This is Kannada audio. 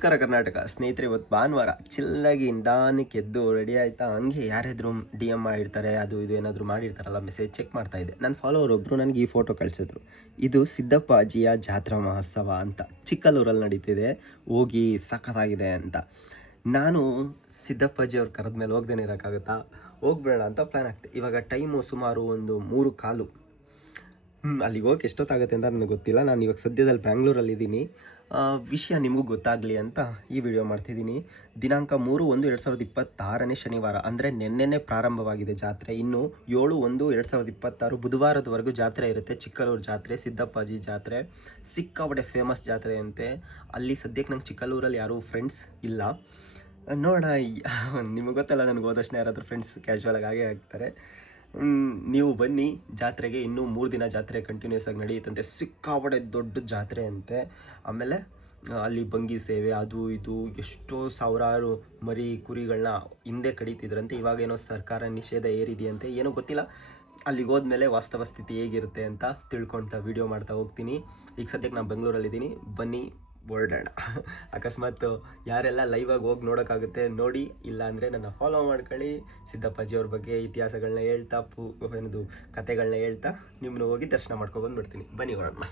ನಮಸ್ಕಾರ ಕರ್ನಾಟಕ ಸ್ನೇಹಿತರೆ, ಇವತ್ತು ಭಾನುವಾರ ಚಿಲ್ಲಾಗಿ ನಿಧಾನಕ್ಕೆ ಎದ್ದು ರೆಡಿ ಆಯ್ತಾ, ಹಂಗೆ ಯಾರಾದರೂ ಡಿ ಎಮ್ ಮಾಡಿರ್ತಾರೆ, ಅದು ಇದು ಏನಾದರೂ ಮಾಡಿರ್ತಾರಲ್ಲ, ಮೆಸೇಜ್ ಚೆಕ್ ಮಾಡ್ತಾ ಇದ್ದೆ. ನನ್ನ ಫಾಲೋವರ್ ಒಬ್ಬರು ನನಗೆ ಈ ಫೋಟೋ ಕಳಿಸಿದ್ರು. ಇದು ಸಿದ್ದಪ್ಪ ಅಜ್ಜಿಯ ಜಾತ್ರಾ ಮಹೋತ್ಸವ ಅಂತ ಚಿಕ್ಕಲ್ಲೂರಲ್ಲಿ ನಡೀತಿದೆ, ಹೋಗಿ ಸಖತ್ತಾಗಿದೆ ಅಂತ. ನಾನು ಸಿದ್ದಪ್ಪಾಜಿ ಅವ್ರು ಕರೆದ ಮೇಲೆ ಹೋಗ್ದೇನೆ ಇರೋಕ್ಕಾಗುತ್ತಾ, ಹೋಗ್ಬೇಡ ಅಂತ ಪ್ಲ್ಯಾನ್ ಆಗ್ತದೆ. ಇವಾಗ ಟೈಮು ಸುಮಾರು ಒಂದು 3:15. ಅಲ್ಲಿಗೆ ಹೋಗಕ್ಕೆ ಎಷ್ಟೊತ್ತಾಗುತ್ತೆ ಅಂತ ನನಗೆ ಗೊತ್ತಿಲ್ಲ. ನಾನು ಇವಾಗ ಸದ್ಯದಲ್ಲಿ ಬ್ಯಾಂಗ್ಳೂರಲ್ಲಿದ್ದೀನಿ. ವಿಷಯ ನಿಮಗೂ ಗೊತ್ತಾಗಲಿ ಅಂತ ಈ ವಿಡಿಯೋ ಮಾಡ್ತಿದ್ದೀನಿ. ದಿನಾಂಕ 3/1/2026 ಶನಿವಾರ, ಅಂದರೆ ನೆನ್ನೆನೇ ಪ್ರಾರಂಭವಾಗಿದೆ ಜಾತ್ರೆ. ಇನ್ನು 7/1/2026 ಬುಧವಾರದವರೆಗೂ ಜಾತ್ರೆ ಇರುತ್ತೆ. ಚಿಕ್ಕಲ್ಲೂರು ಜಾತ್ರೆ, ಸಿದ್ದಪ್ಪಾಜಿ ಜಾತ್ರೆ ಸಿಕ್ಕಾಪಟ್ಟೆ ಫೇಮಸ್ ಜಾತ್ರೆ ಅಂತೆ. ಅಲ್ಲಿ ಸದ್ಯಕ್ಕೆ ನಂಗೆ ಚಿಕ್ಕಲ್ಲೂರಲ್ಲಿ ಯಾರೂ ಫ್ರೆಂಡ್ಸ್ ಇಲ್ಲ. ನೋಡೋಣ, ನಿಮಗೆ ಗೊತ್ತಲ್ಲ, ನನಗೆ ಹೋದಷ್ಟು ಯಾರಾದರೂ ಫ್ರೆಂಡ್ಸ್ ಕ್ಯಾಶುವಲಾಗಿ ಆಗೇ ಆಗ್ತಾರೆ. ನೀವು ಬನ್ನಿ ಜಾತ್ರೆಗೆ. ಇನ್ನೂ 3 ದಿನ ಜಾತ್ರೆ ಕಂಟಿನ್ಯೂಸ್ ಆಗಿ ನಡೆಯುತ್ತಂತೆ. ಸಿಕ್ಕಾಪಟ್ಟೆ ದೊಡ್ಡ ಜಾತ್ರೆ ಅಂತೆ. ಆಮೇಲೆ ಅಲ್ಲಿ ಬಂಗಿ ಸೇವೆ, ಅದು ಇದು ಎಷ್ಟೋ ಸಾವಿರಾರು ಮರಿ ಕುರಿಗಳನ್ನ ಹಿಂದೆ ಕಡಿತಿದ್ರಂತೆ. ಇವಾಗೇನೋ ಸರ್ಕಾರ ನಿಷೇಧ ಏರಿದೆಯಂತೆ, ಏನೋ ಗೊತ್ತಿಲ್ಲ. ಅಲ್ಲಿಗೆ ಹೋದ್ಮೇಲೆ ವಾಸ್ತವ ಸ್ಥಿತಿ ಹೇಗಿರುತ್ತೆ ಅಂತ ತಿಳ್ಕೊಳ್ತಾ ವಿಡಿಯೋ ಮಾಡ್ತಾ ಹೋಗ್ತೀನಿ. ಈಗ ಸದ್ಯಕ್ಕೆ ನಾನು ಬೆಂಗಳೂರಲ್ಲಿದ್ದೀನಿ, ಬನ್ನಿ ಹೊರಡೋಣ. ಅಕಸ್ಮಾತ್ ಯಾರೆಲ್ಲ ಲೈವಾಗಿ ಹೋಗಿ ನೋಡೋಕ್ಕಾಗುತ್ತೆ ನೋಡಿ, ಇಲ್ಲ ಅಂದರೆ ನನ್ನ ಫಾಲೋ ಮಾಡ್ಕೊಳ್ಳಿ. ಸಿದ್ದಪ್ಪಾಜಿ ಅವ್ರ ಬಗ್ಗೆ ಇತಿಹಾಸಗಳನ್ನ ಹೇಳ್ತಾ, ಏನದು ಕತೆಗಳನ್ನ ಹೇಳ್ತಾ ನಿಮ್ಮನ್ನು ಹೋಗಿ ದರ್ಶನ ಮಾಡ್ಕೊಬಂದ್ಬಿಡ್ತೀನಿ. ಬನ್ನಿ ಹೊರಡೋಣ.